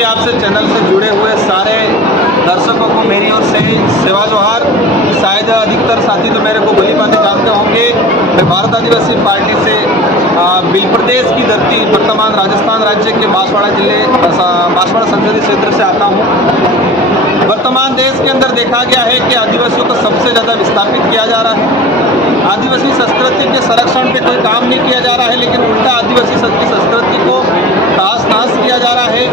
भी आपसे चैनल से जुड़े हुए सारे दर्शकों को मेरी ओर से सेवा जोहार। शायद अधिकतर साथी तो मेरे को भली भांति जानते होंगे। मैं भारत आदिवासी पार्टी से बिल प्रदेश की धरती वर्तमान राजस्थान राज्य के बांसवाड़ा संसदीय क्षेत्र से आता हूँ। वर्तमान देश के अंदर देखा गया है कि आदिवासियों को सबसे ज़्यादा विस्थापित किया जा रहा है। आदिवासी संस्कृति के संरक्षण पे कोई काम नहीं किया जा रहा है, लेकिन उल्टा आदिवासी संस्कृति को तहस नहस किया जा रहा है।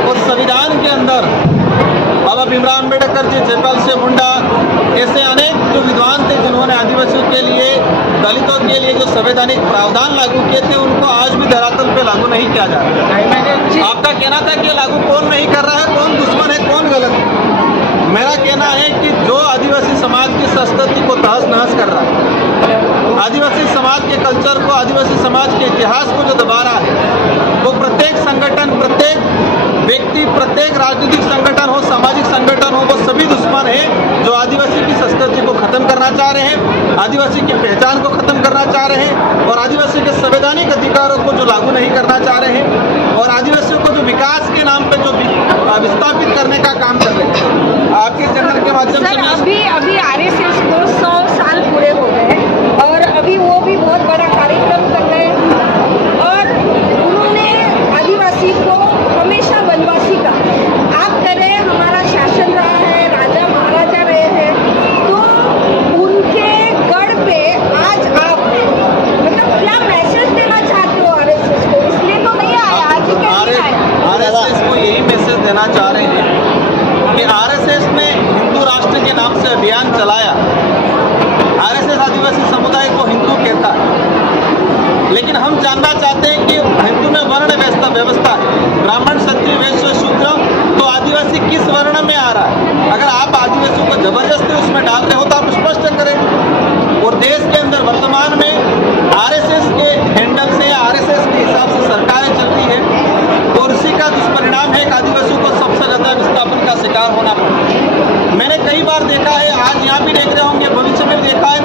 और संविधान के अंदर बाबा भीमराव अम्बेडकर जी, जयपाल सिंह मुंडा ऐसे अनेक जो विद्वान थे जिन्होंने आदिवासियों के लिए, दलितों के लिए जो संवैधानिक प्रावधान लागू किए थे, उनको आज भी धरातल पे लागू नहीं किया जा रहा है। आपका कहना था कि लागू कौन नहीं कर रहा है, कौन दुश्मन है, कौन गलत है? मेरा कहना है कि जो आदिवासी समाज की संस्कृति को तहस नहस कर रहा है, आदिवासी समाज के कल्चर को, आदिवासी समाज के इतिहास को जो दबा रहा है, वो प्रत्येक संगठन, प्रत्येक व्यक्ति, प्रत्येक राजनीतिक संगठन हो, सामाजिक संगठन हो, वो सभी दुश्मन हैं जो आदिवासी की संस्कृति को खत्म करना चाह रहे हैं, आदिवासी की पहचान को खत्म करना चाह रहे हैं और आदिवासी के संवैधानिक अधिकारों को जो लागू नहीं करना चाह रहे हैं और आदिवासियों को जो विकास के नाम पे जो विस्थापित करने का काम कर रहे हैं। आपके चैनल के माध्यम से अभी आरएसएस को 100 साल पूरे हो गए और अभी वो भी बहुत बड़ा कार्यक्रम कर रहे हैं और उन्होंने आदिवासी को हमेशा वनवासी का आप कह रहे हैं, हमारा शासन रहा है, राजा महाराजा रहे हैं, तो उनके गढ़ पे आज आप मतलब क्या मैसेज देना चाहते हो आरएसएस को? इसलिए तो नहीं आया आज ही कैसे आया? आरएसएस को यही मैसेज देना चाह रहे हैं कि आरएसएस ने हिंदू राष्ट्र के नाम से अभियान चलाया। आरएसएस आदिवासी समुदाय को हिंदू कहता है, लेकिन हम जानना चाहते हैं कि हिंदू में वर्ण व्यवस्था है, ब्राह्मण, क्षत्रिय, वैश्य, शूद्र, तो आदिवासी किस वर्ण में आ रहा है? अगर आप आदिवासियों को जबरदस्ती उसमें डाल रहे हो तो आप स्पष्ट करें। और देश के अंदर वर्तमान में आरएसएस के हैंडल से, आरएसएस के हिसाब से सरकारें चलती है और उसी का दुष्परिणाम है कि आदिवासियों को सबसे ज़्यादा विस्थापन का शिकार होना पड़ता है। मैंने कई बार देखा है, आज यहाँ भी देख रहे होंगे, भविष्य में देखा है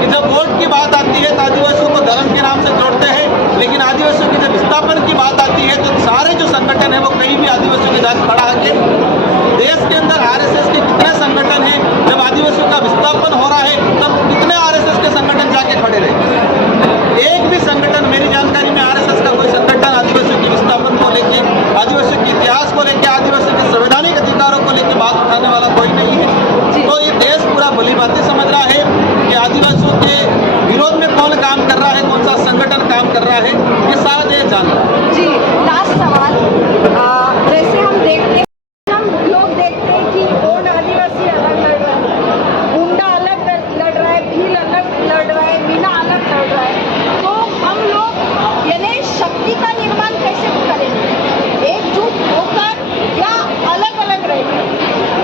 कि जब वोट की बात आती है तो आदिवासियों को धर्म के नाम से जोड़ते हैं, लेकिन आदिवासियों की जब विस्थापन की बात आती है तो सारे जो संगठन है वो कहीं भी आदिवासियों के साथ खड़ा है। देश के अंदर आरएसएस के कितने संगठन हैं? जब आदिवासियों का विस्थापन हो रहा है तब कितने आरएसएस के संगठन जाके खड़े रहे? एक भी संगठन, मेरी जानकारी में आरएसएस का कोई संगठन आदिवासियों के विस्थापन को लेके, आदिवासियों के इतिहास को लेके, आदिवासियों के संवैधानिक अधिकारों को लेकर बात उठाने वाला कोई नहीं है। तो ये देश पूरा भली भांति समझ रहा है कि आदिवासियों के विरोध में कौन काम कर रहा है, कौन सा संगठन काम कर रहा है, ये सारा देश जान रहा है। जी, लास्ट सवाल, जैसे हम देखते हैं, हम लोग देखते हैं कि कौन आदिवासी अलग लड़ रहा है, मुंडा अलग लड़ रहा है, भील अलग लड़ रहा है, मीना अलग लड़ रहा है, तो हम लोग यानी शक्ति का निर्माण कैसे करेंगे? एकजुट होकर या अलग अलग रहेंगे?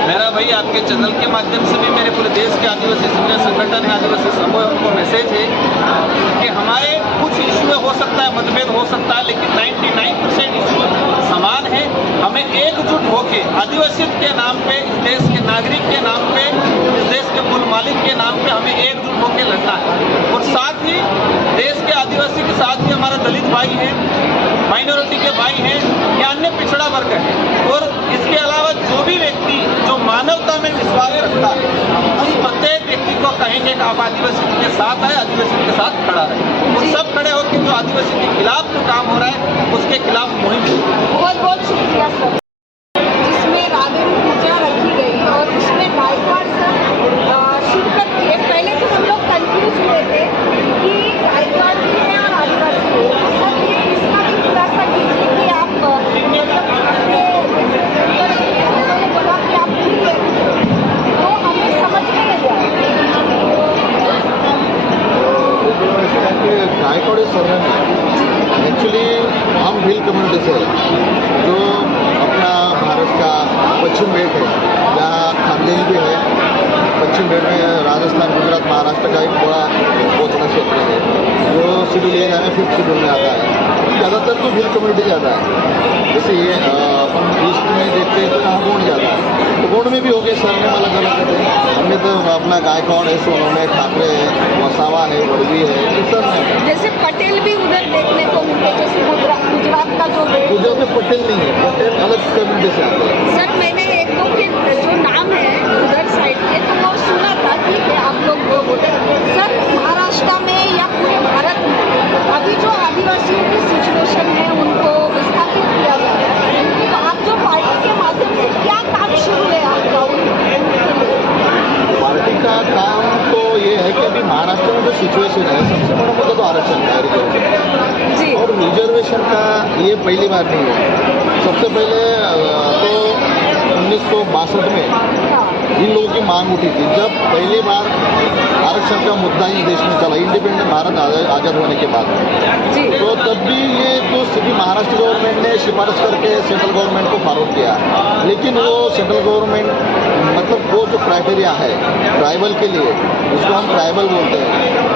मेरा भाई आपके चैनल के माध्यम से भी मेरे पूरे देश के आदिवासी संगठन है, आदिवासी समूह, उनको मैसेज है कि हमारे कुछ इशू हो सकता है, मतभेद हो सकता है, लेकिन 99% इशू समान है। हमें एकजुट होकर आदिवासी के नाम पे, इस देश के नागरिक के नाम पे, इस देश के मूल मालिक के नाम पे हमें एकजुट होकर लड़ना है। और साथ ही देश के आदिवासी के साथ ही हमारा दलित भाई है, माइनॉरिटी के भाई हैं या अन्य पिछड़ा वर्ग है, और इसके अलावा जो भी व्यक्ति जो मानवता में विश्वास रखता है, उस प्रत्येक व्यक्ति को कहेंगे कि आप आदिवासी के साथ आए, आदिवासी के साथ खड़ा रहे और सब खड़े होकर जो आदिवासी के खिलाफ जो काम हो रहा है उसके खिलाफ मुहिम। बहुत बहुत शुक्रिया सर। जिसमें रावण पूजा रखी गई और उसमें गायकवाड़ सर शिरकत किए। पहले तो हम लोग कंफ्यूज हुए थे कि गायकवाड़ भी है और आदिवासी है। सर ये इसका भी खुलासा कीजिए कि आप मतलब उन्होंने बोला कि आप नहीं है, तो हमें समझ में नहीं आया। गायकवाड़ एक्चुअली हम भील कम्युनिटी से, जो अपना भारत का पश्चिम बेल्ट है, जहाँ खानदेश भी है, पश्चिम बेल्ट में राजस्थान, गुजरात, महाराष्ट्र का एक बहुत बड़ा क्षेत्र है जो शेड्यूल एरिया में 5th शेड्यूल में आता है। ज़्यादातर तो भील कम्युनिटी ज़्यादा है। जैसे ये अपन ईस्ट में देखते हैं तो वहाँ गोंड ज़्यादा है, तो गोंड में भी हो गए सर में अलग अलग करते हैं। हमने तो अपना गायकवाड़ है, सोनों में ठाकरे है, वसावा है, वड़वी है, ये सब में जैसे पटेल भी उधर देखने को मिलते, जैसे गुजरात का जो गुजरात में पटेल नहीं है, पटेल अलग कम्युनिटी से आते हैं। सर मैंने एक दो के जो नाम है उधर साइड के तो वो सुना था, ठीक है आप लोग वो बोले। सर महाराष्ट्र में या पूरे भारत में अभी जो आदिवासियों की सिचुएशन है उनको विस्थापित किया जा रहा है, तो आप जो पार्टी के माध्यम से क्या काम शुरू है आपका पार्टी का काम तो ये है कि अभी महाराष्ट्र में जो सिचुएशन है सबसे बड़ा मुद्दा तो आरक्षण का है, रिजर्वेशन। जी और रिजर्वेशन का ये पहली बार नहीं है। सबसे पहले तो 1962 में हाँ इन लोगों की मांग उठी थी, जब पहली बार आरक्षण का मुद्दा इस देश में चला, इंडिपेंडेंट भारत आज़ाद होने के बाद। जी तो तब भी ये तो स्थिति महाराष्ट्र गवर्नमेंट ने सिफारिश करके सेंट्रल गवर्नमेंट को फॉरवर्ड किया, लेकिन वो सेंट्रल गवर्नमेंट मतलब वो जो क्राइटेरिया है ट्राइबल के लिए, उसको हम ट्राइबल बोलते हैं,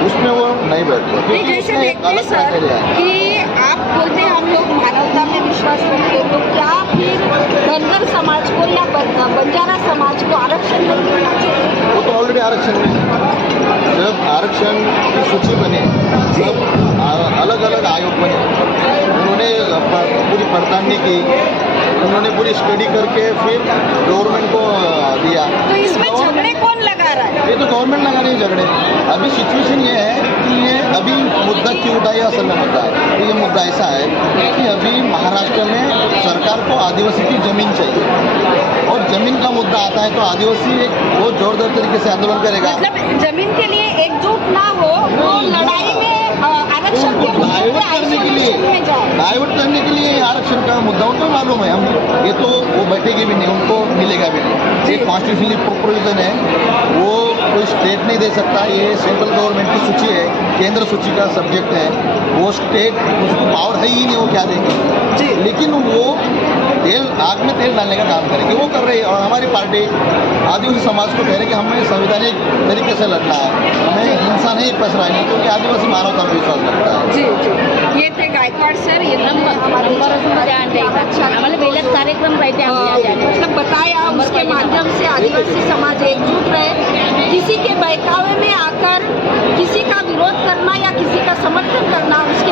उसमें वो नहीं बैठते नहीं, क्योंकि जैसे उसमें एक देखते हैं अलग सर क्राइटेरिया है। कि आप बोलते हैं हम लोग मानवता में विश्वास रखते हैं, तो क्या फिर धनगर समाज को या बंजारा समाज को आरक्षण नहीं मिलना चाहिए? वो तो ऑलरेडी आरक्षण में है। जब आरक्षण की सूची बने तब अलग अलग आयोग बने, उन्होंने पूरी पड़ताल की, उन्होंने पूरी स्टडी करके फिर गवर्नमेंट को दिया। तो इसमें झगड़े कौन लगा रहा है? ये तो गवर्नमेंट लगा रही है झगड़े। अभी सिचुएशन ये है कि ये अभी मुद्दा क्यों उठा, ये असल में मुद्दा है। तो ये मुद्दा ऐसा है कि अभी महाराष्ट्र में सरकार को आदिवासी की ज़मीन चाहिए, और ज़मीन का मुद्दा आता है तो आदिवासी एक बहुत जोरदार तरीके से आंदोलन करेगा। मतलब जमीन के लिए एकजुट ना हो, वो लड़ाई में आरक्षण के मुद्दे डाइवर्ट पे करने के लिए आइसोलेशन में जाए। डाइवर्ट करने के लिए आरक्षण का मुद्दा उनको मालूम है, हम ये तो वो बैठेगी भी नहीं, उनको मिलेगा भी नहीं। ये कॉन्स्टिट्यूशनली प्रोविजन है, वो कोई स्टेट नहीं दे सकता। ये सेंट्रल गवर्नमेंट की सूची है, केंद्र सूची का सब्जेक्ट है, वो स्टेट उसको पावर है ही नहीं, वो क्या देंगे। जी लेकिन वो आग में तेल डालने का काम करेंगे, वो कर रही है। और हमारी पार्टी आदिवासी समाज को कह रहे कि हमें संवैधानिक तरीके से लड़ना है, हमें हिंसा नहीं पसरानी, क्योंकि आदिवासी मानवता में विश्वास रखता है। जी जी ये थे गायकवाड सर, ये हमारे आम्हाला वेळेत कार्यक्रम राहते आपल्या जाने मतलब बताया, उसके माध्यम से आदिवासी समाज एकजुट रहे। किसी के बहकावे में आकर किसी का विरोध करना या किसी का समर्थन करना उसके